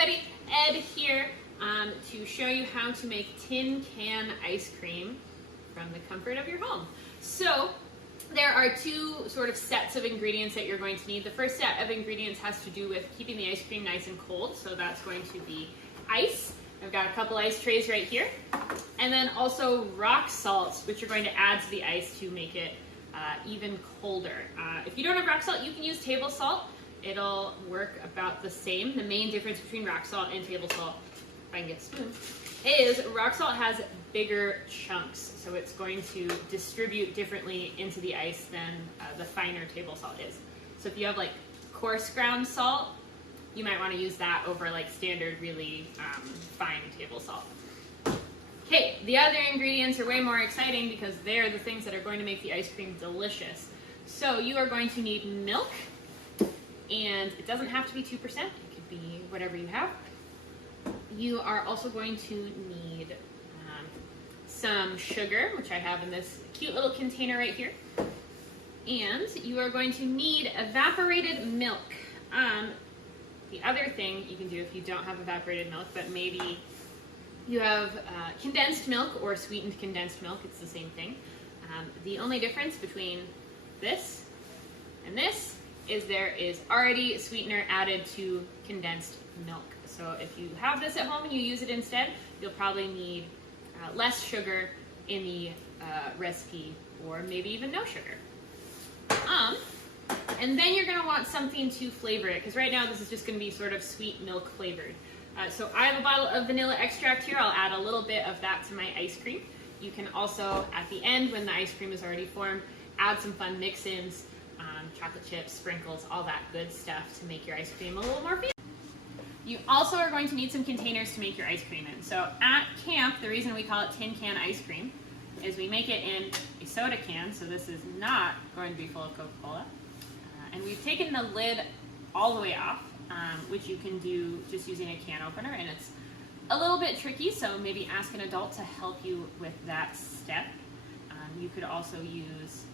everybody, Ed here to show you how to make tin can ice cream from the comfort of your home. So there are two sort of sets of ingredients that you're going to need. The first set of ingredients has to do with keeping the ice cream nice and cold, so that's going to be ice. I've got a couple ice trays right here. And then also rock salt, which you're going to add to the ice to make it even colder. If you don't have rock salt, you can use table salt. It'll work about the same. The main difference between rock salt and table salt, if I can get a spoon, is rock salt has bigger chunks, so it's going to distribute differently into the ice than the finer table salt is. So if you have like coarse ground salt, you might want to use that over like standard really fine table salt. Okay, the other ingredients are way more exciting because they're the things that are going to make the ice cream delicious. So you are going to need milk, and it doesn't have to be 2%, it could be whatever you have. You are also going to need some sugar, which I have in this cute little container right here. And you are going to need evaporated milk. The other thing you can do if you don't have evaporated milk, but maybe you have condensed milk or sweetened condensed milk, it's the same thing. The only difference between this and this is there is already sweetener added to condensed milk. So if you have this at home and you use it instead, you'll probably need less sugar in the recipe, or maybe even no sugar. And then you're going to want something to flavor it, because right now this is just going to be sort of sweet milk flavored. So I have a bottle of vanilla extract here. I'll add a little bit of that to my ice cream. You can also, at the end, when the ice cream is already formed, add some fun mix-ins, chocolate chips, sprinkles, all that good stuff to make your ice cream a little more fancy. You also are going to need some containers to make your ice cream in. So at camp, the reason we call it tin can ice cream is we make it in a soda can, so this is not going to be full of Coca-Cola. And we've taken the lid all the way off, which you can do just using a can opener, and it's a little bit tricky, so maybe ask an adult to help you with that step. You could also use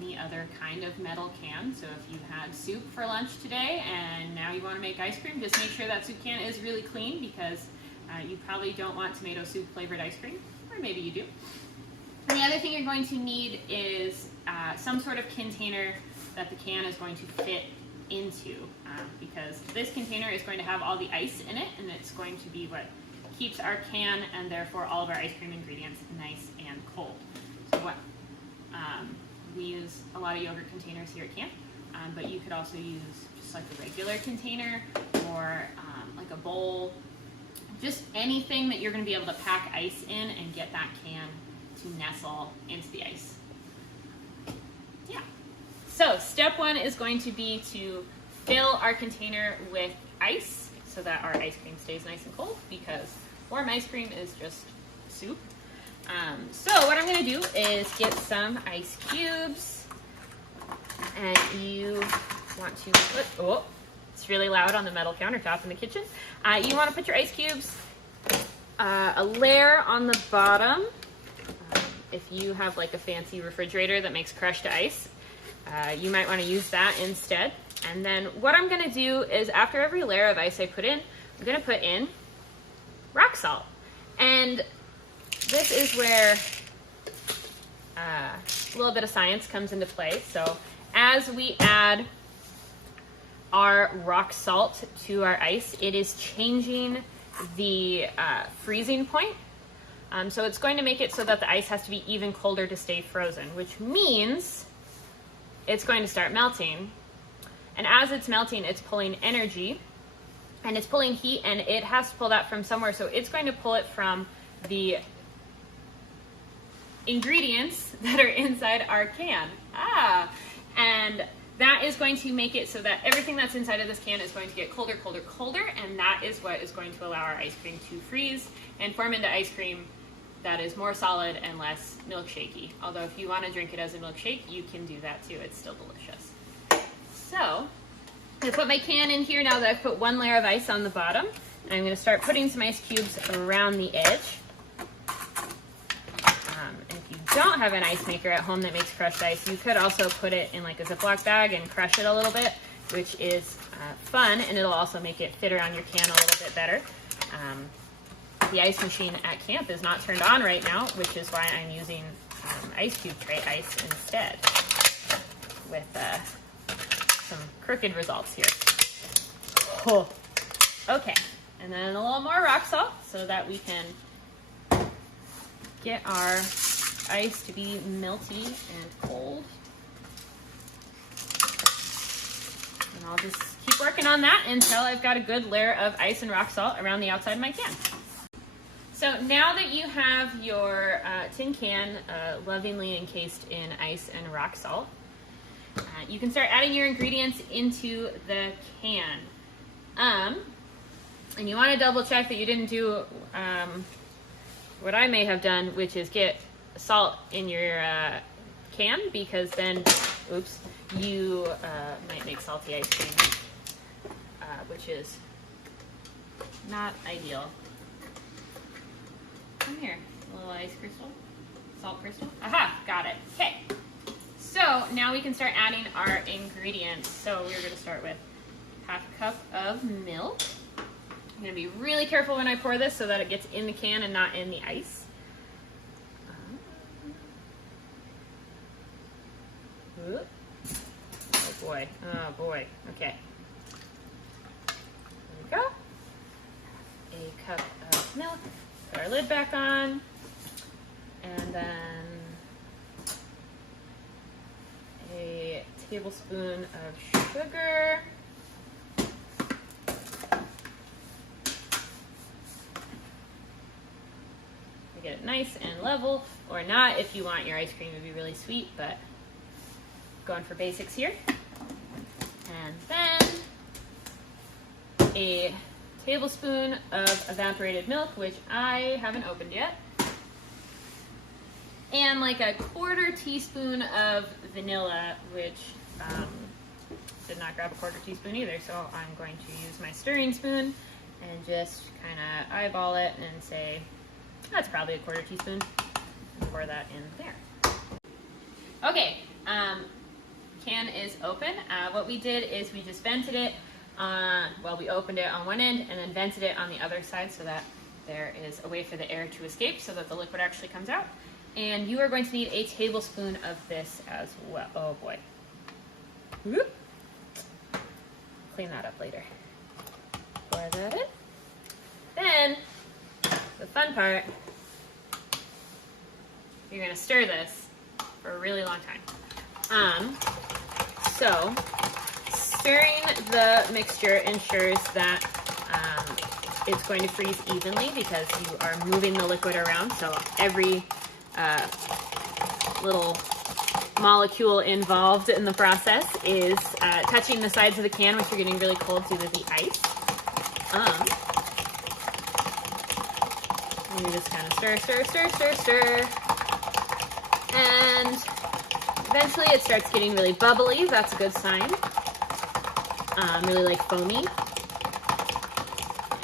any other kind of metal can. So if you had soup for lunch today and now you want to make ice cream, just make sure that soup can is really clean, because you probably don't want tomato soup flavored ice cream, or maybe you do. And the other thing you're going to need is some sort of container that the can is going to fit into, because this container is going to have all the ice in it, and it's going to be what keeps our can and therefore all of our ice cream ingredients nice and cold. So what we use a lot of yogurt containers here at camp, but you could also use just like a regular container, or like a bowl, just anything that you're going to be able to pack ice in and get that can to nestle into the ice. Yeah. So step one is going to be to fill our container with ice so that our ice cream stays nice and cold, because warm ice cream is just soup. So what I'm going to do is get some ice cubes, and you want to put, oh, it's really loud on the metal countertop in the kitchen. You want to put your ice cubes a layer on the bottom. If you have like a fancy refrigerator that makes crushed ice, you might want to use that instead. And then what I'm going to do is, after every layer of ice I put in, I'm going to put in rock salt. And this is where a little bit of science comes into play. So as we add our rock salt to our ice, it is changing the freezing point. So it's going to make it so that the ice has to be even colder to stay frozen, which means it's going to start melting. And as it's melting, it's pulling energy, and it's pulling heat, and it has to pull that from somewhere. So it's going to pull it from the ingredients that are inside our can. And that is going to make it so that everything that's inside of this can is going to get colder, colder, colder, and that is what is going to allow our ice cream to freeze and form into ice cream that is more solid and less milkshakey. Although if you want to drink it as a milkshake, you can do that too. It's still delicious. So I'm going to put my can in here now that I've put one layer of ice on the bottom, and I'm going to start putting some ice cubes around the edge. If you don't have an ice maker at home that makes crushed ice, you could also put it in like a Ziploc bag and crush it a little bit, which is fun, and it'll also make it fit around your can a little bit better. The ice machine at camp is not turned on right now, which is why I'm using ice cube tray ice instead, with some crooked results here. Oh. Okay, and then a little more rock salt so that we can get our ice to be melty and cold. And I'll just keep working on that until I've got a good layer of ice and rock salt around the outside of my can. So now that you have your tin can lovingly encased in ice and rock salt, you can start adding your ingredients into the can. And you want to double check that you didn't do what I may have done, which is get salt in your can, because then, oops, you might make salty ice cream, which is not ideal. Come here, a little ice crystal, salt crystal. Aha, got it. Okay, so now we can start adding our ingredients. So we're going to start with half a cup of milk. I'm going to be really careful when I pour this so that it gets in the can and not in the ice. Oh boy, oh boy, okay. There we go. A cup of milk. Put our lid back on. And then a tablespoon of sugar. Get it nice and level, or not if you want your ice cream to be really sweet, but going for basics here. And then a tablespoon of evaporated milk, which I haven't opened yet, and like a 1/4 teaspoon of vanilla, which did not grab a 1/4 teaspoon either, so I'm going to use my stirring spoon and just kind of eyeball it and say, that's probably a 1/4 teaspoon. Pour that in there. Okay, can is open. What we did is we just vented it. Well, we opened it on one end and then vented it on the other side so that there is a way for the air to escape so that the liquid actually comes out. And you are going to need a tablespoon of this as well. Oh boy. Whoop. Clean that up later. Pour that in. Then, the fun part, you're going to stir this for a really long time. So, stirring the mixture ensures that it's going to freeze evenly because you are moving the liquid around, so every little molecule involved in the process is touching the sides of the can, which are getting really cold due to the ice. And you just kind of stir, stir, stir, stir, stir. And eventually it starts getting really bubbly. That's a good sign. Really like foamy.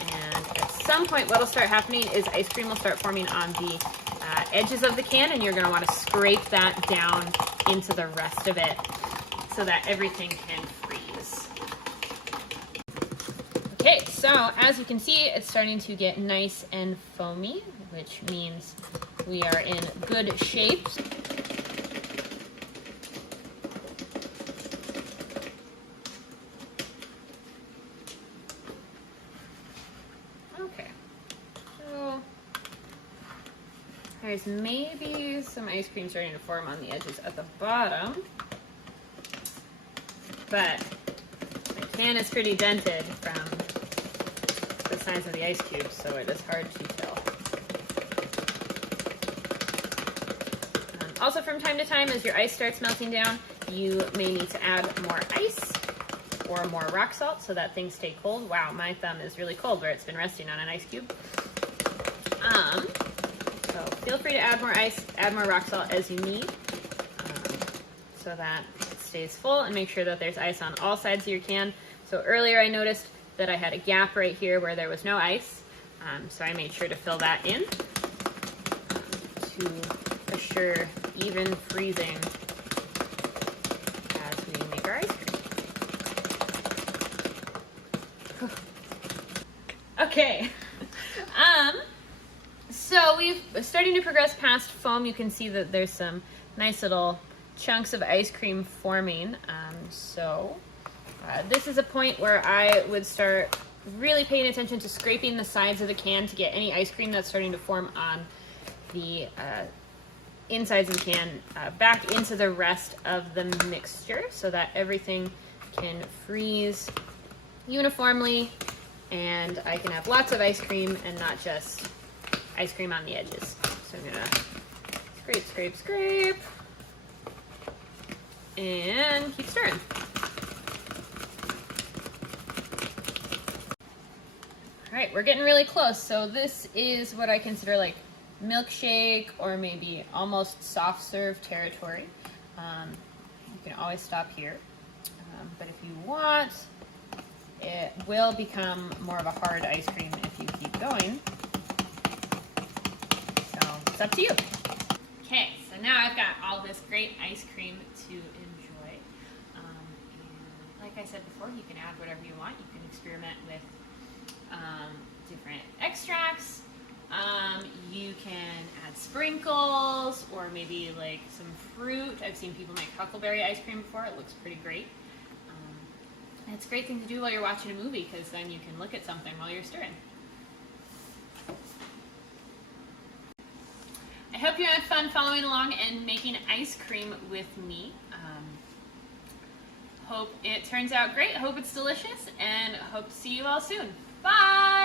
And at some point what will start happening is ice cream will start forming on the edges of the can, and you're going to want to scrape that down into the rest of it so that everything can freeze. Okay, so as you can see, it's starting to get nice and foamy, which means we are in good shape. Okay, so there's maybe some ice cream starting to form on the edges at the bottom, but the can is pretty dented from the size of the ice cubes, so it is hard to tell. Also, from time to time, as your ice starts melting down, you may need to add more ice or more rock salt so that things stay cold. Wow, my thumb is really cold where it's been resting on an ice cube. So feel free to add more ice, add more rock salt as you need, so that it stays full, and make sure that there's ice on all sides of your can. So earlier I noticed that I had a gap right here where there was no ice, so I made sure to fill that in to assure even freezing as we make our ice cream. Okay. So we're starting to progress past foam. You can see that there's some nice little chunks of ice cream forming. This is a point where I would start really paying attention to scraping the sides of the can to get any ice cream that's starting to form on the insides of the can back into the rest of the mixture so that everything can freeze uniformly and I can have lots of ice cream and not just ice cream on the edges. So I'm gonna scrape, scrape, scrape, and keep stirring. All right, we're getting really close. So this is what I consider like milkshake or maybe almost soft serve territory. You can always stop here. But if you want, it will become more of a hard ice cream if you keep going. So it's up to you. Okay, so now I've got all this great ice cream to enjoy. And like I said before, you can add whatever you want. You can experiment with different extracts. You can add sprinkles or maybe like some fruit. I've seen people make huckleberry ice cream before. It looks pretty great. And it's a great thing to do while you're watching a movie because then you can look at something while you're stirring. I hope you had fun following along and making ice cream with me. Hope it turns out great. Hope it's delicious and hope to see you all soon. Bye!